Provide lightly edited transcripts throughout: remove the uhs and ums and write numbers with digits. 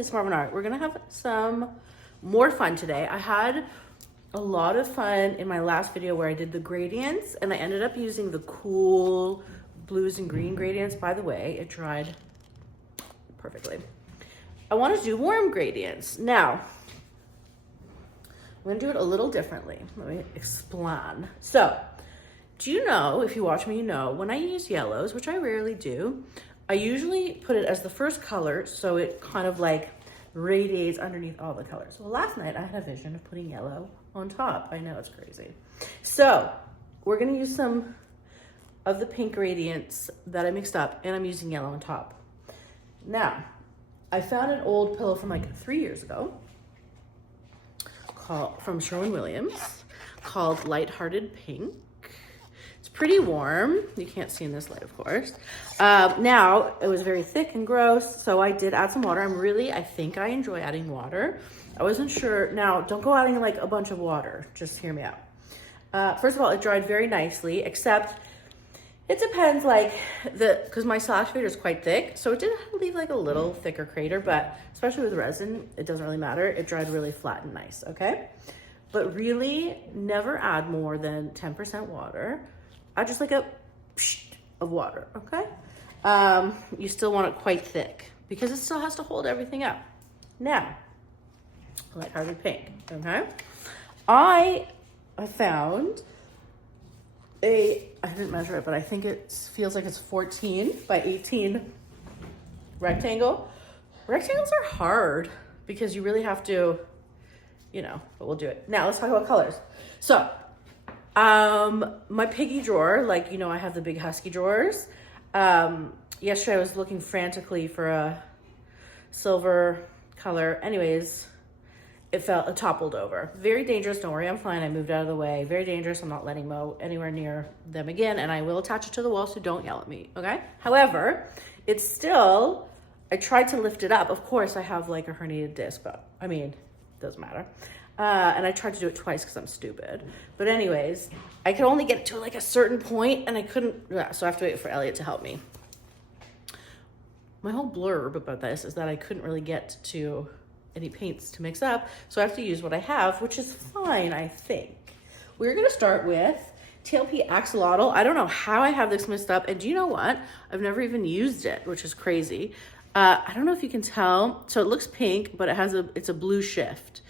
It's Marvin Art. We're gonna have some more fun today. I had a lot of fun in my last video where I did the gradients, and I ended up using the cool blues and green gradients. By the way, it dried perfectly. I want to do warm gradients. Now, I'm gonna do it a little differently. Let me explain. So, do you know, if you watch me, you know, when I use yellows, which I rarely do, I usually put it as the first color so it kind of like radiates underneath all the colors. Well, last night I had a vision of putting yellow on top. I know, it's crazy. So we're gonna use some of the pink gradients that I mixed up, and I'm using yellow on top. Now, I found an old pillow from like 3 years ago from Sherwin-Williams called Lighthearted Pink. Pretty warm. You can't see in this light, of course. Now, it was very thick and gross, so I did add some water. I think I enjoy adding water. I wasn't sure. Now, don't go adding like a bunch of water. Just hear me out. First of all, it dried very nicely, except it depends, like, because my Cell Activator is quite thick, so it did leave like a little thicker crater, but especially with resin, it doesn't really matter. It dried really flat and nice, okay? But really, never add more than 10% water. I just like a psh of water, okay? You still want it quite thick because it still has to hold everything up. Now, Lighthearted Pink, okay? I found I didn't measure it, but I think it feels like it's 14 by 18 rectangle. Rectangles are hard because you really have to, you know, but we'll do it. Now, let's talk about colors. So, my piggy drawer, like, you know, I have the big husky drawers. Yesterday I was looking frantically for a silver color. Anyways, it toppled over. Very dangerous. Don't worry, I'm fine. I moved out of the way. Very dangerous. I'm not letting Mo anywhere near them again, and I will attach it to the wall, so don't yell at me, okay? However, it's still, I tried to lift it up. Of course, I have like a herniated disc, but I mean, doesn't matter. And I tried to do it twice because I'm stupid. But anyways, I could only get to like a certain point and I couldn't, so I have to wait for Elliot to help me. My whole blurb about this is that I couldn't really get to any paints to mix up, so I have to use what I have, which is fine, I think. We're gonna start with TLP Axolotl. I don't know how I have this mixed up, and do you know what? I've never even used it, which is crazy. I don't know if you can tell. So it looks pink, but it's a blue shift.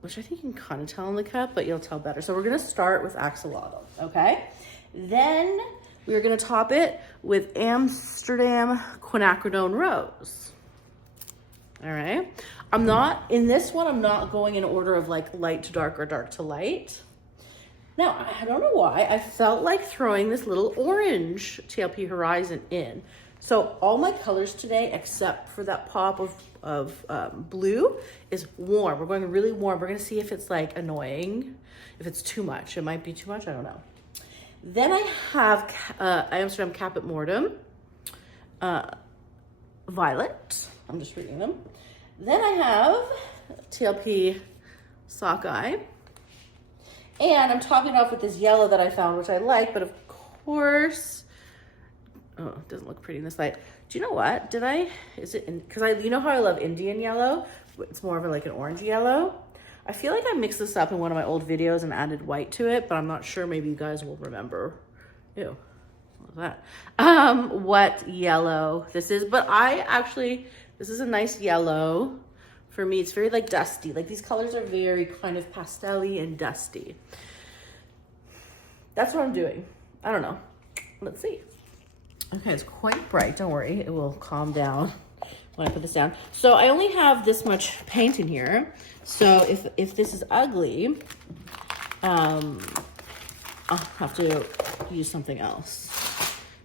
Which I think you can kind of tell in the cup, but you'll tell better. So we're gonna start with Axolotl, okay? Then we're gonna top it with Amsterdam Quinacridone Rose. All right, in this one, I'm not going in order of like light to dark or dark to light. Now, I don't know why, I felt like throwing this little orange TLP Horizon in. So all my colors today, except for that pop of blue, is warm. We're going really warm. We're gonna see if it's like annoying, if it's too much. It might be too much, I don't know. Then I have Amsterdam Caput Mortem, Violet. I'm just reading them. Then I have TLP Sockeye. And I'm topping it off with this yellow that I found, which I like, but of course, oh, it doesn't look pretty in this light. Do you know what? Because you know how I love Indian yellow? It's more of like an orange yellow. I feel like I mixed this up in one of my old videos and added white to it, but I'm not sure. Maybe you guys will remember. Ew, what was that? What yellow this is. But this is a nice yellow. For me, it's very like dusty. Like these colors are very kind of pastel-y and dusty. That's what I'm doing. I don't know. Let's see. Okay, it's quite bright. Don't worry, it will calm down when I put this down. So I only have this much paint in here. So if this is ugly, I'll have to use something else.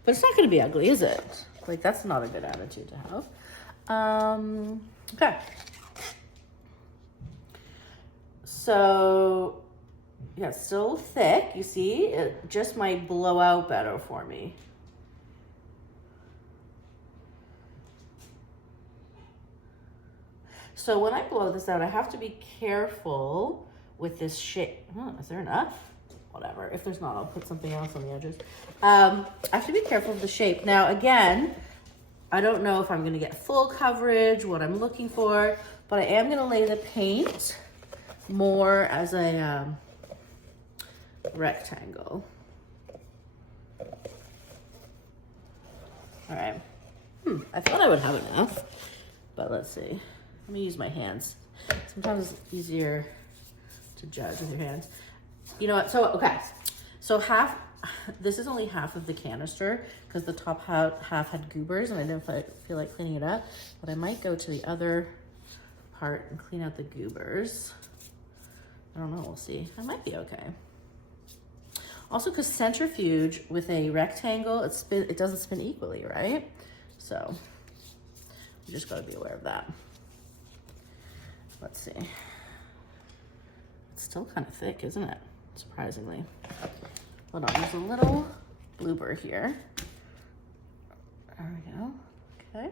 But it's not going to be ugly, is it? Like that's not a good attitude to have. Okay. So yeah, it's still thick. You see, it just might blow out better for me. So when I blow this out, I have to be careful with this shape. Oh, is there enough? Whatever. If there's not, I'll put something else on the edges. I have to be careful of the shape. Now, again, I don't know if I'm gonna get full coverage, what I'm looking for, but I am gonna lay the paint more as a rectangle. All right. I thought I would have enough, but let's see. Let me use my hands. Sometimes it's easier to judge with your hands. You know what? So, okay. So this is only half of the canister because the top half had goobers and I didn't feel like cleaning it up, but I might go to the other part and clean out the goobers. I don't know, we'll see. That might be okay. Also, because centrifuge with a rectangle, it doesn't spin equally, right? So you just gotta be aware of that. Let's see. It's still kind of thick, isn't it? Surprisingly. Hold on, there's a little blooper here. There we go. Okay.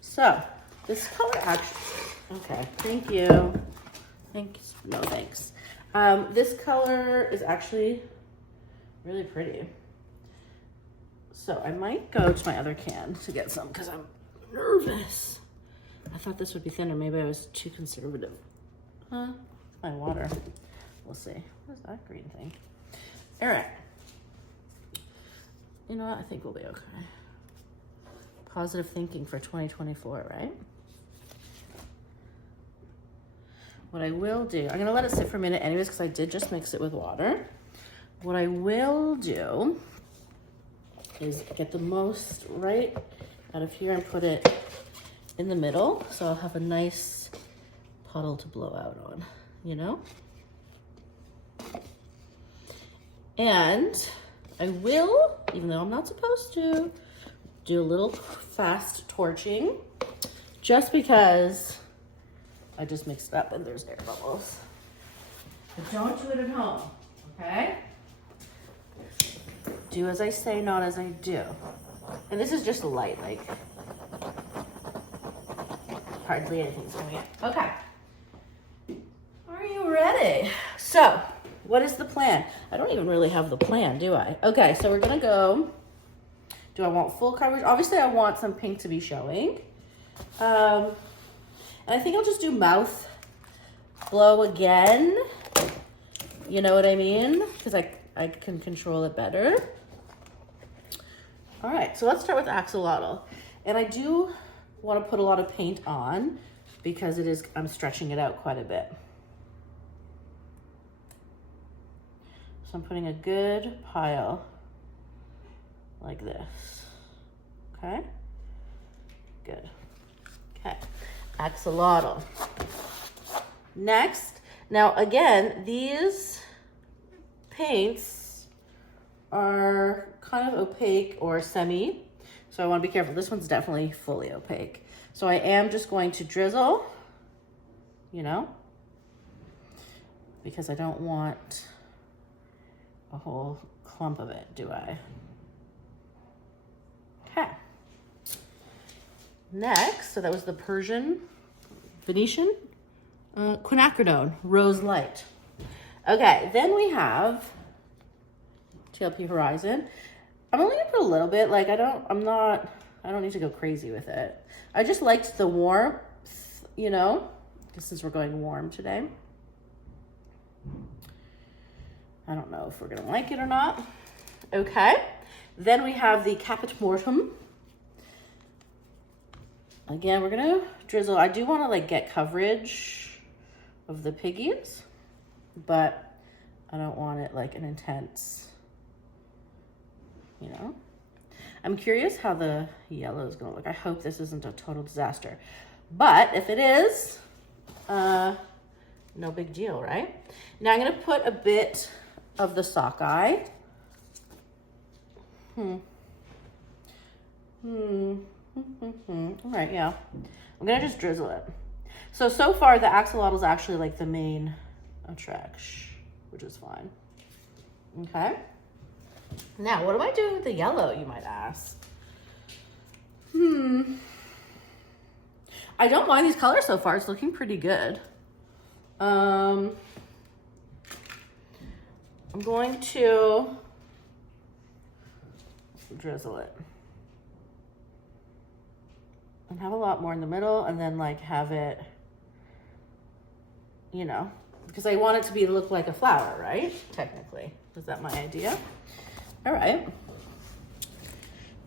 So this color actually, okay, thank you. Thanks, no thanks. This color is actually really pretty. So I might go to my other can to get some because I'm nervous. I thought this would be thinner. Maybe I was too conservative. Huh? My water. We'll see. What is that green thing? All right. You know what? I think we'll be okay. Positive thinking for 2024, right? What I will do, I'm gonna let it sit for a minute anyways because I did just mix it with water. What I will do is get the most right out of here and put it in the middle so I'll have a nice puddle to blow out on, you know? And I will, even though I'm not supposed to, do a little fast torching just because I just mixed it up and there's air bubbles. But don't do it at home, okay? Do as I say, not as I do. And this is just light, like hardly anything's coming out. Okay. Are you ready? So, what is the plan? I don't even really have the plan, do I? Okay, so we're gonna go. Do I want full coverage? Obviously, I want some pink to be showing. And I think I'll just do mouth blow again. You know what I mean? Because I can control it better. All right, so let's start with axolotl. And I do want to put a lot of paint on because I'm stretching it out quite a bit. So I'm putting a good pile like this, okay? Good, okay. Axolotl. Next, now again, these paints are kind of opaque or semi, so I want to be careful. This one's definitely fully opaque. So I am just going to drizzle, you know, because I don't want a whole clump of it, do I? Okay. Next, so that was the Venetian quinacridone, Rose Light. Okay, then we have TLP Horizon. I'm only gonna put a little bit, like I don't need to go crazy with it. I just liked the warmth, you know, since we're going warm today. I don't know if we're gonna like it or not. Okay, then we have the Caput Mortem. Again, we're gonna drizzle. I do wanna like get coverage of the piggies, but I don't want it like an intense, you know. I'm curious how the yellow is gonna look. I hope this isn't a total disaster, but if it is, no big deal, right? Now I'm gonna put a bit of the sockeye. All right, yeah. I'm gonna just drizzle it. So far the axolotl is actually like the main attraction, which is fine. Okay. Now, what am I doing with the yellow, you might ask? I don't mind these colors so far. It's looking pretty good. I'm going to drizzle it. and have a lot more in the middle, and then like have it, you know, because I want it to look like a flower, right? Technically, is that my idea? All right.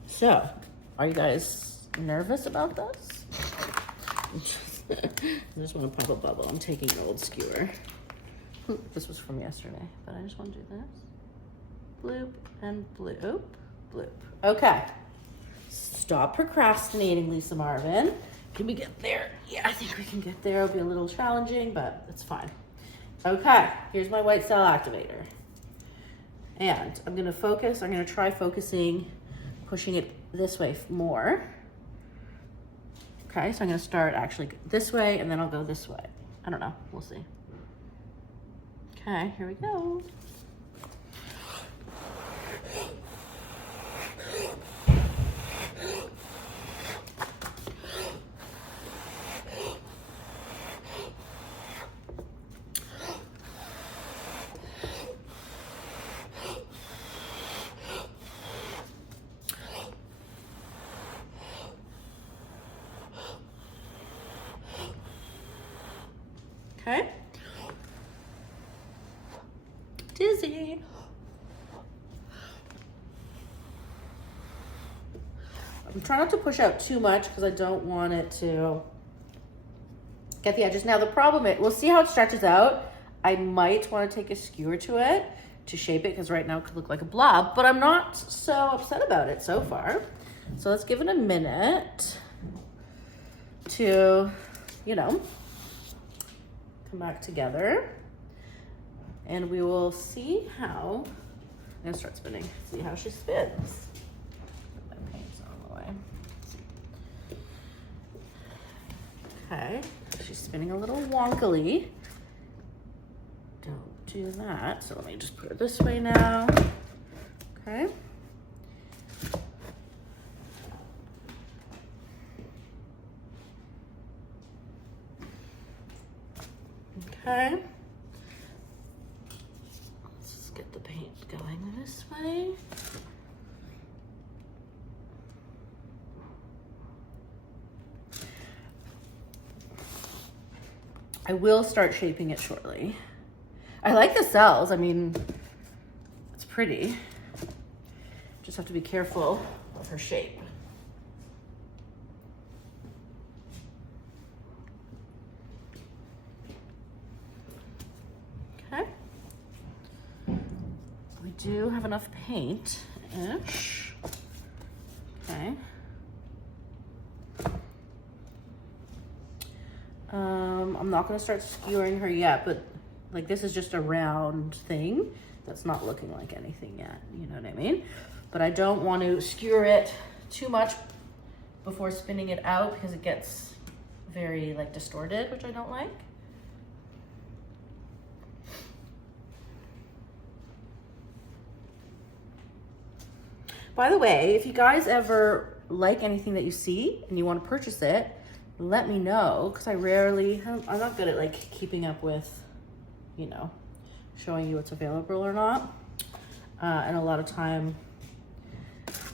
So, are you guys nervous about this? I just want to pop a bubble. I'm taking an old skewer. This was from yesterday, but I just want to do this. Bloop and bloop, bloop. Okay. Stop procrastinating, Lisa Marvin. Can we get there? Yeah, I think we can get there. It'll be a little challenging, but it's fine. Okay, here's my white cell activator. And I'm gonna focus, I'm gonna try focusing, pushing it this way more. Okay, so I'm gonna start actually this way and then I'll go this way. I don't know, we'll see. Okay, here we go. Okay. Dizzy. I'm trying not to push out too much because I don't want it to get the edges. Now the problem is, we'll see how it stretches out. I might want to take a skewer to it to shape it because right now it could look like a blob, but I'm not so upset about it so far. So let's give it a minute to, you know, come back together, and we will see how, I'm gonna start spinning, see how she spins. My paint's on the way. Okay, she's spinning a little wonkily. Don't do that, so let me just put her this way now. Okay. Okay. Let's just get the paint going this way. I will start shaping it shortly. I like the cells. I mean, it's pretty. Just have to be careful of her shape. We do have enough paint-ish. Okay. I'm not gonna start skewering her yet, but like this is just a round thing that's not looking like anything yet, you know what I mean? But I don't want to skewer it too much before spinning it out because it gets very like distorted, which I don't like. By the way, if you guys ever like anything that you see and you want to purchase it, let me know, because I'm not good at like keeping up with, you know, showing you what's available or not. And a lot of time,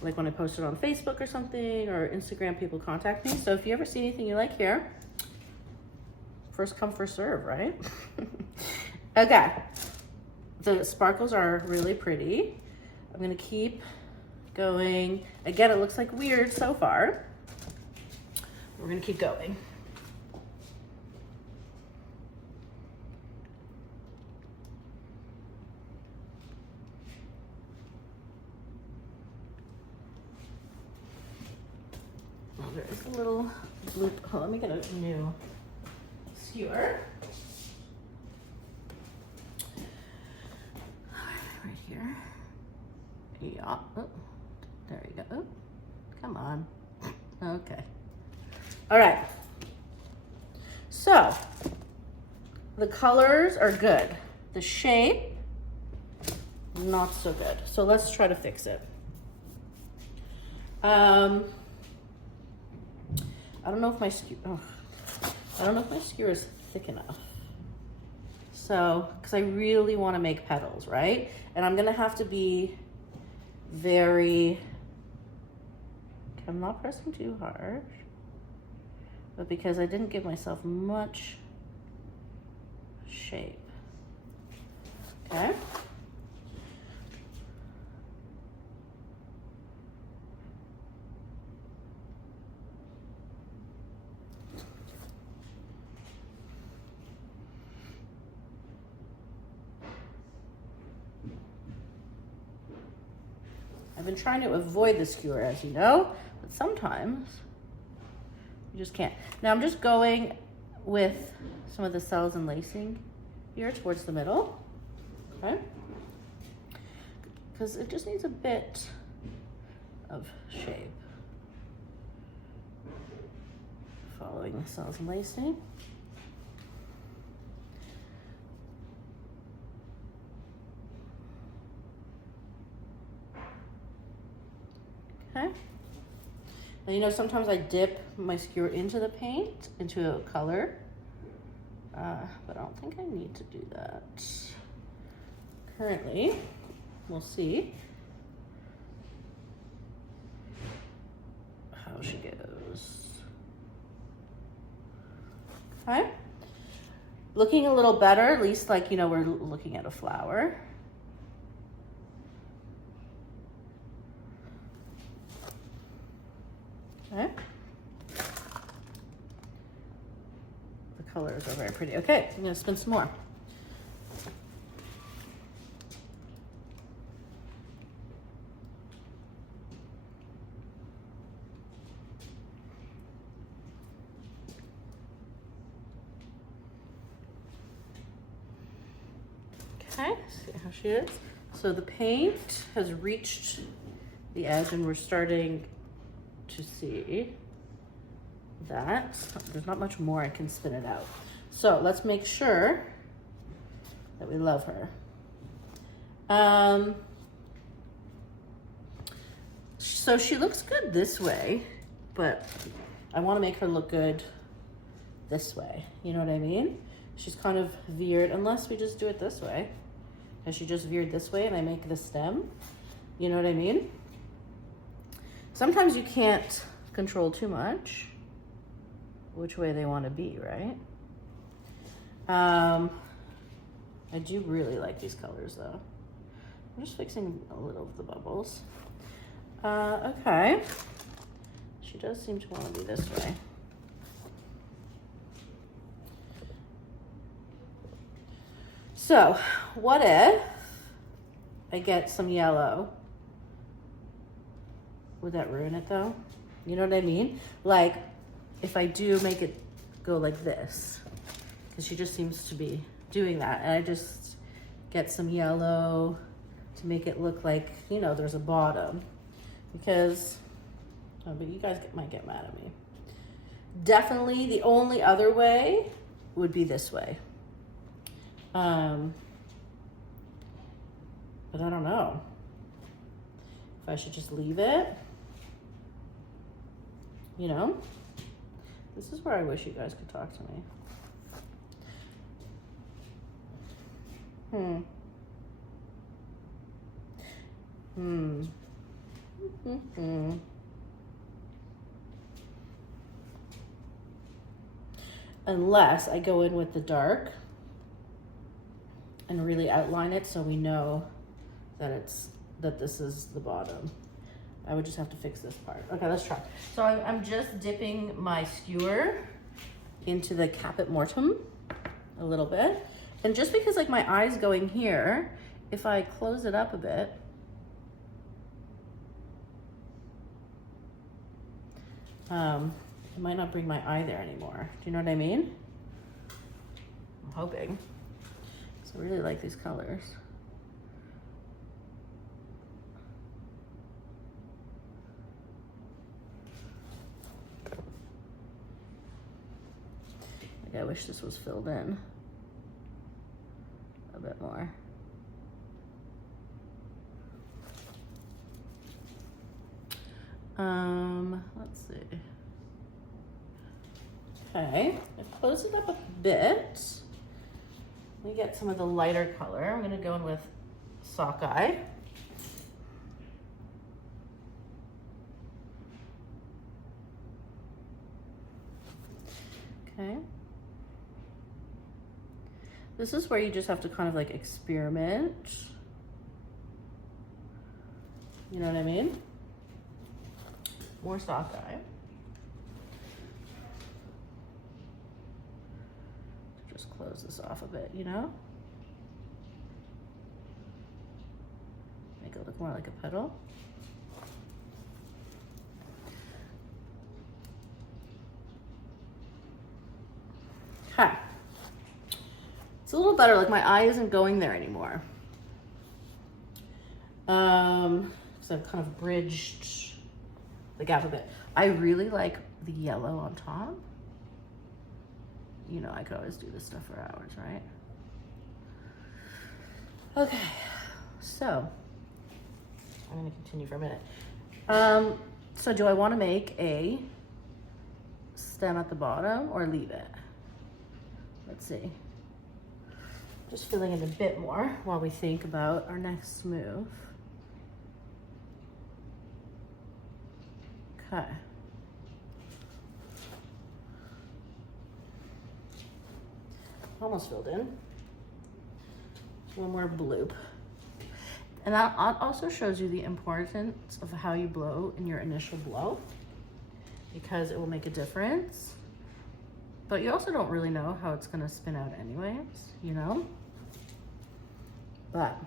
like when I post it on Facebook or something or Instagram, people contact me. So if you ever see anything you like here, first come, first serve, right? Okay, the sparkles are really pretty. I'm gonna keep going. Again, it looks like weird so far. We're gonna keep going. Oh, there is a little bloop. Oh, let me get a new skewer. Right here. Yeah. Oh, there you go. Oh, come on. Okay. All right. So the colors are good. The shape, not so good. So let's try to fix it. I don't know if my skewer is thick enough. So, because I really want to make petals, right? And I'm gonna have to be very, I'm not pressing too hard. but because I didn't give myself much shape. Okay. I've been trying to avoid the skewer, as you know, but sometimes you just can't. Now I'm just going with some of the cells and lacing here towards the middle, okay? Because it just needs a bit of shape. Following the cells and lacing. Okay. Now, you know, sometimes I dip my skewer into the paint, into a color, but I don't think I need to do that. Currently, we'll see how she goes. Okay. Looking a little better, at least like, you know, we're looking at a flower. Okay. The colors are very pretty. Okay, I'm gonna spin some more. Okay, see how she is. So the paint has reached the edge and we're starting to see that there's not much more I can spin it out. So let's make sure that we love her. So she looks good this way, but I want to make her look good this way. You know what I mean? She's kind of veered, unless we just do it this way. And she just veered this way and I make the stem. You know what I mean? Sometimes you can't control too much which way they want to be, right? I do really like these colors though. I'm just fixing a little of the bubbles. Okay. She does seem to want to be this way. So, what if I get some yellow? Would that ruin it though? You know what I mean? Like, if I do make it go like this, because she just seems to be doing that, and I just get some yellow to make it look like, you know, there's a bottom, because, oh, but you guys might get mad at me. Definitely the only other way would be this way. But I don't know if I should just leave it, you know? This is where I wish you guys could talk to me. Unless I go in with the dark and really outline it so we know that this is the bottom. I would just have to fix this part. Okay, let's try. So I'm just dipping my skewer into the caput mortuum a little bit. And just because like my eye's going here, if I close it up a bit, it might not bring my eye there anymore. Do you know what I mean? I'm hoping. So I really like these colors. Like I wish this was filled in a bit more. Let's see. Okay, I've closed it up a bit. Let me get some of the lighter color. I'm gonna go in with sockeye. Okay. This is where you just have to kind of like experiment. You know what I mean? More sockeye. Just close this off a bit, you know? Make it look more like a petal. Okay. It's a little better, like my eye isn't going there anymore. So I've kind of bridged the gap a bit. I really like the yellow on top. You know, I could always do this stuff for hours, right? Okay, so I'm gonna continue for a minute. So do I wanna make a stem at the bottom or leave it? Let's see. Just filling in a bit more while we think about our next move. Okay. Almost filled in. One more bloop. And that also shows you the importance of how you blow in your initial blow, because it will make a difference. But you also don't really know how it's gonna spin out anyways, you know? But,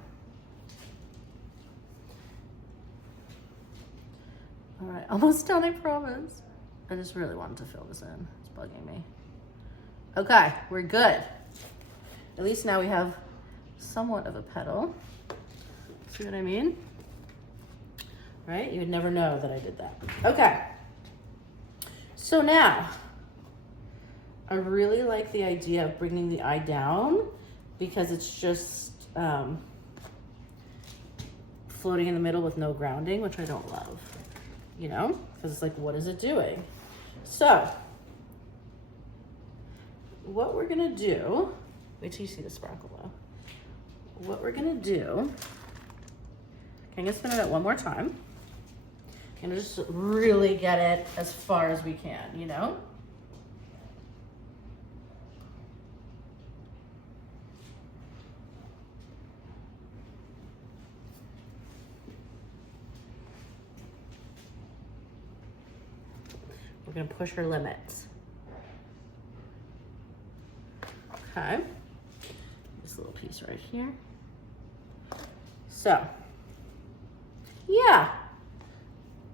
all right, almost done, I promise. I just really wanted to fill this in. It's bugging me. Okay, we're good. At least now we have somewhat of a petal. See what I mean? Right? You would never know that I did that. Okay. So now, I really like the idea of bringing the eye down because it's just floating in the middle with no grounding, which I don't love, you know? Because it's like, what is it doing? So, what we're gonna do, wait till you see the sparkle though. What we're gonna do, I'm gonna spin it out one more time. And just really get it as far as we can, you know? We're gonna push our limits. Okay, this little piece right here. So, yeah,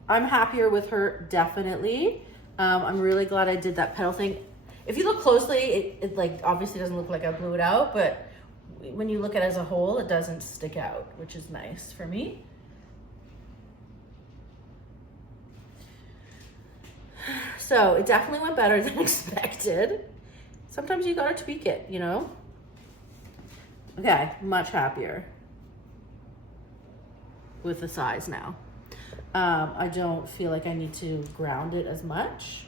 I'm happier with her, definitely. I'm really glad I did that petal thing. If you look closely, it like obviously doesn't look like I blew it out, but when you look at it as a whole, it doesn't stick out, which is nice for me. So it definitely went better than expected. Sometimes you gotta tweak it, you know? Okay, much happier with the size now. I don't feel like I need to ground it as much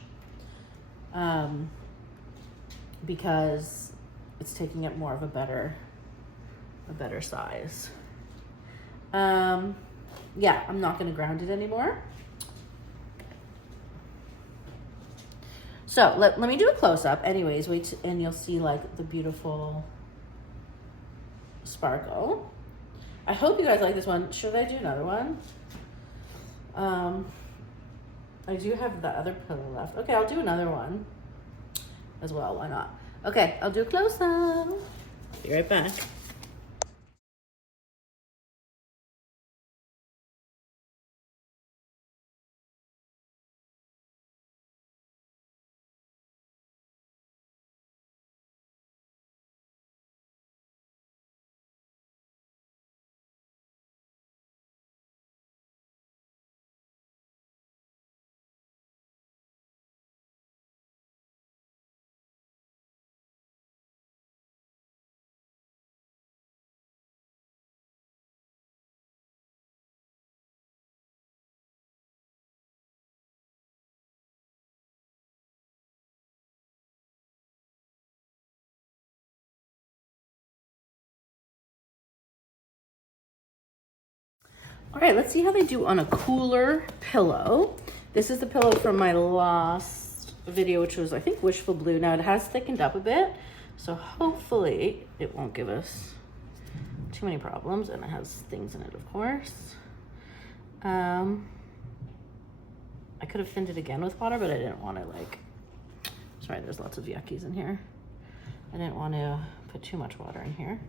because it's taking up more of a better size. Yeah, I'm not gonna ground it anymore. So let me do a close-up. Anyways, and you'll see like the beautiful sparkle. I hope you guys like this one. Should I do another one? I do have the other pillow left. Okay, I'll do another one as well. Why not? Okay, I'll do a close-up. Be right back. All right, let's see how they do on a cooler pillow. This is the pillow from my last video, which was, I think, Wishful Blue. Now it has thickened up a bit, so hopefully it won't give us too many problems, and it has things in it, of course. I could have thinned it again with water, but I didn't want to, like, sorry, there's lots of yuckies in here. I didn't want to put too much water in here.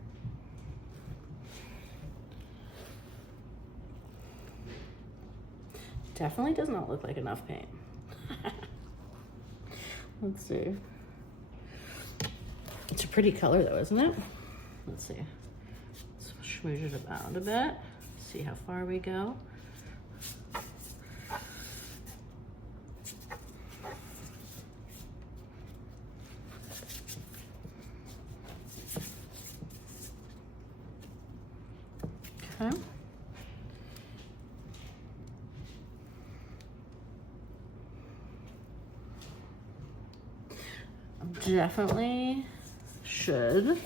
Definitely does not look like enough paint. Let's see. It's a pretty color though, isn't it? Let's see. Let's smoosh it around a bit. See how far we go. Okay. Definitely should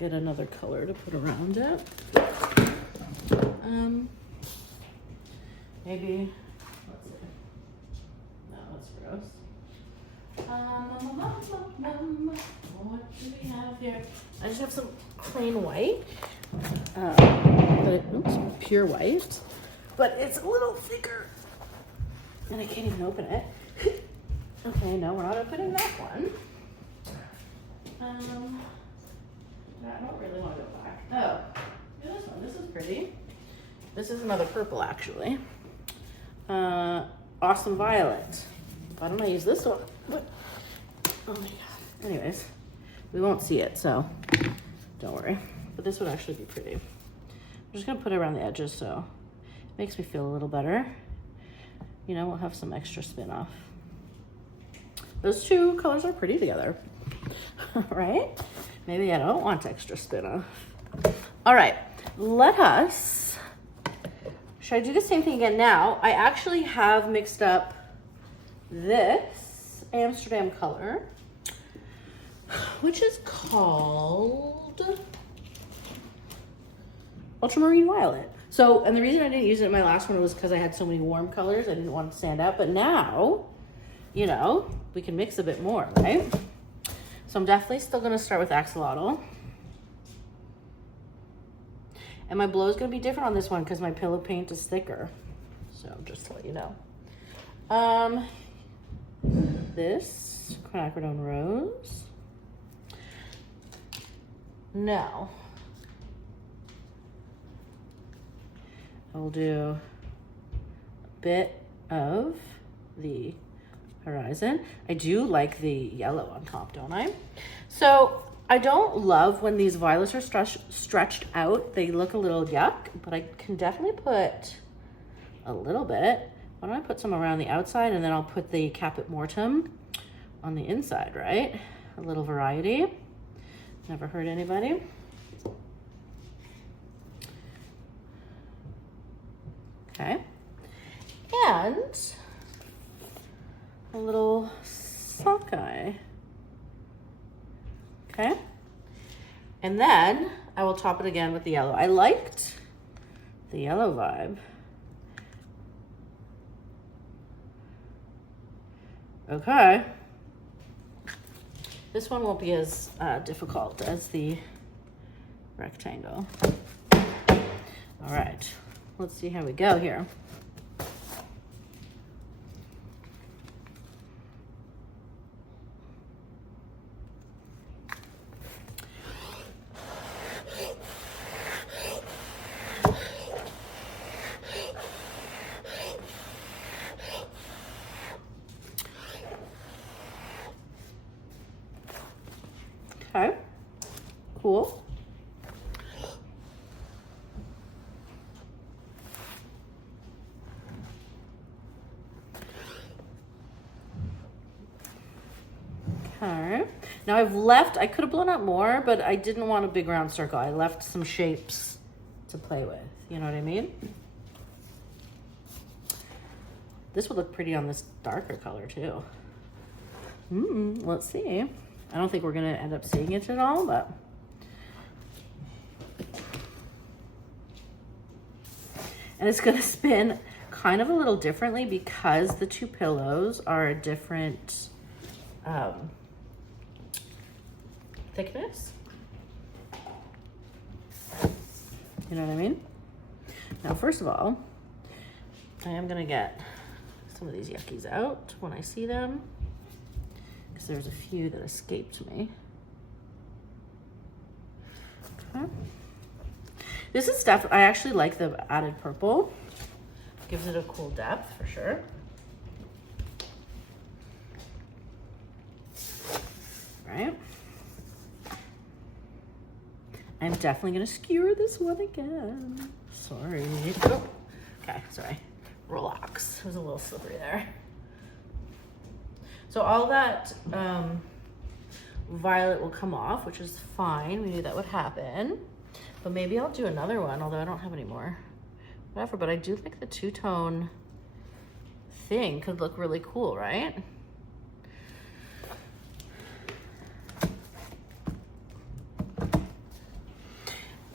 get another color to put around it. Maybe, let's see. No, that's gross. What do we have here? I just have some plain white, oops, pure white, but it's a little thicker and I can't even open it. Okay, no, we're not opening that one. I don't really want to go back. Oh, yeah, this one. This is pretty. This is another purple, actually. Awesome Violet. Why don't I use this one? What? Oh my god. Anyways, we won't see it, so don't worry. But this would actually be pretty. I'm just gonna put it around the edges so it makes me feel a little better. You know, we'll have some extra spin off. Those two colors are pretty together, right? Maybe I don't want extra spin off. All right, should I do the same thing again now? I actually have mixed up this Amsterdam color, which is called Ultramarine Violet. So, and the reason I didn't use it in my last one was because I had so many warm colors. I didn't want to stand out, but now, you know, we can mix a bit more, right? So I'm definitely still gonna start with axolotl. And my blow is gonna be different on this one because my pillow paint is thicker. So just to let you know. This quinacridone rose. Now, I will do a bit of the horizon. I do like the yellow on top, don't I? So I don't love when these violets are stretched out. They look a little yuck, but I can definitely put a little bit. Why don't I put some around the outside and then I'll put the Caput Mortem on the inside, right? A little variety. Never hurt anybody. Okay. And a little sockeye. Okay. And then I will top it again with the yellow. I liked the yellow vibe. Okay. This one won't be as difficult as the rectangle. All right, let's see how we go here. Okay, cool. Okay, now I've left, I could have blown out more, but I didn't want a big round circle. I left some shapes to play with, you know what I mean? This would look pretty on this darker color too. Let's see. I don't think we're gonna end up seeing it at all, but. And it's gonna spin kind of a little differently because the two pillows are a different thickness. You know what I mean? Now, first of all, I am gonna get some of these yuckies out when I see them, because there's a few that escaped me. Okay. This is stuff, I actually like the added purple. Gives it a cool depth for sure. Right? I'm definitely gonna skewer this one again. Sorry. Oh. Okay, sorry. Relax. It was a little slippery there. So all that violet will come off, which is fine. We knew that would happen. But maybe I'll do another one, although I don't have any more. Whatever, but I do think the two-tone thing could look really cool, right?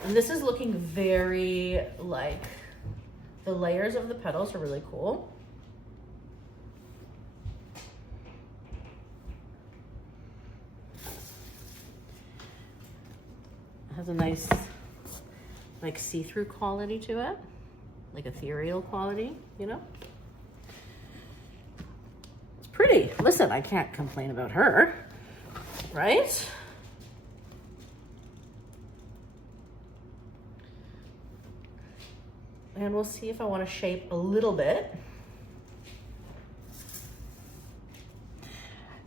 And this is looking very like, the layers of the petals are really cool. It has a nice like see-through quality to it, like ethereal quality, you know? It's pretty. Listen, I can't complain about her, right? And we'll see if I want to shape a little bit.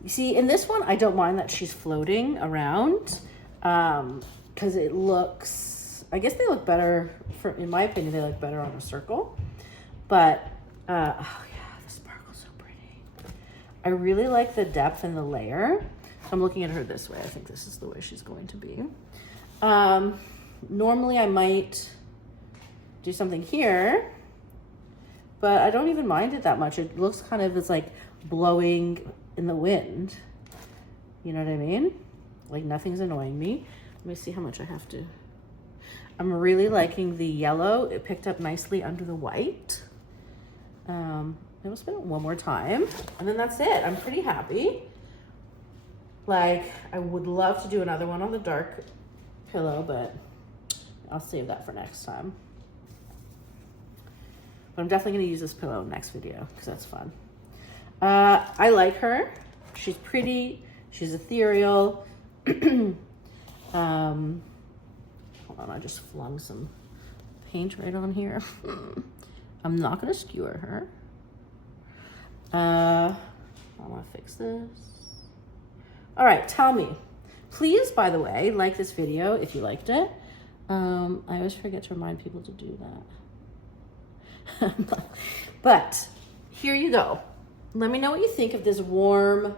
You see, in this one, I don't mind that she's floating around because it looks, I guess they look better, in my opinion, they look better on a circle. But, oh yeah, the sparkle's so pretty. I really like the depth and the layer. I'm looking at her this way. I think this is the way she's going to be. Normally I might do something here, but I don't even mind it that much. It looks kind of, it's like blowing in the wind. You know what I mean? Like nothing's annoying me. Let me see how much I have to. I'm really liking the yellow. It picked up nicely under the white. I'll spin it one more time and then that's it. I'm pretty happy. Like I would love to do another one on the dark pillow, but I'll save that for next time. But I'm definitely gonna use this pillow next video because that's fun. I like her. She's pretty, she's ethereal. Hold on, I just flung some paint right on here. I'm not gonna skewer her. I wanna fix this. All right, tell me. Please, by the way, like this video if you liked it. I always forget to remind people to do that. But here you go. Let me know what you think of this warm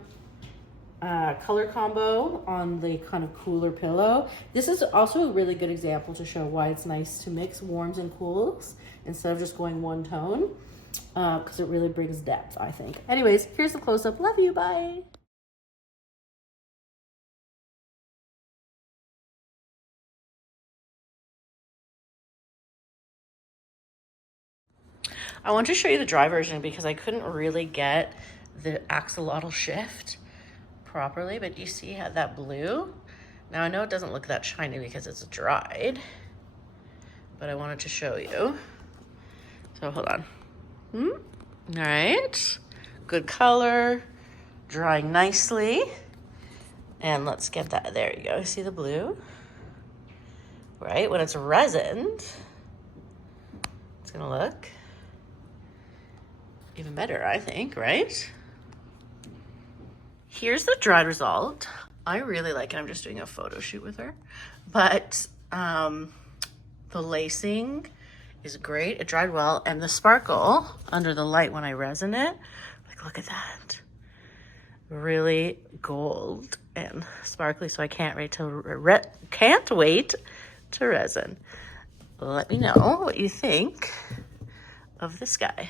color combo on the kind of cooler pillow. This is also a really good example to show why it's nice to mix warms and cools instead of just going one tone, because it really brings depth, I think. Anyways, here's the close-up. Love you, bye. I want to show you the dry version because I couldn't really get the axolotl shift properly, but you see how that blue? Now I know it doesn't look that shiny because it's dried, but I wanted to show you. So hold on. All right, good color, drying nicely. And let's get that, there you go. See the blue? Right, when it's resined, it's gonna look even better, I think, right? Here's the dried result. I really like it. I'm just doing a photo shoot with her. But the lacing is great. It dried well. And the sparkle under the light when I resin it, like look at that. Really gold and sparkly. So I can't wait to resin. Let me know what you think of this guy.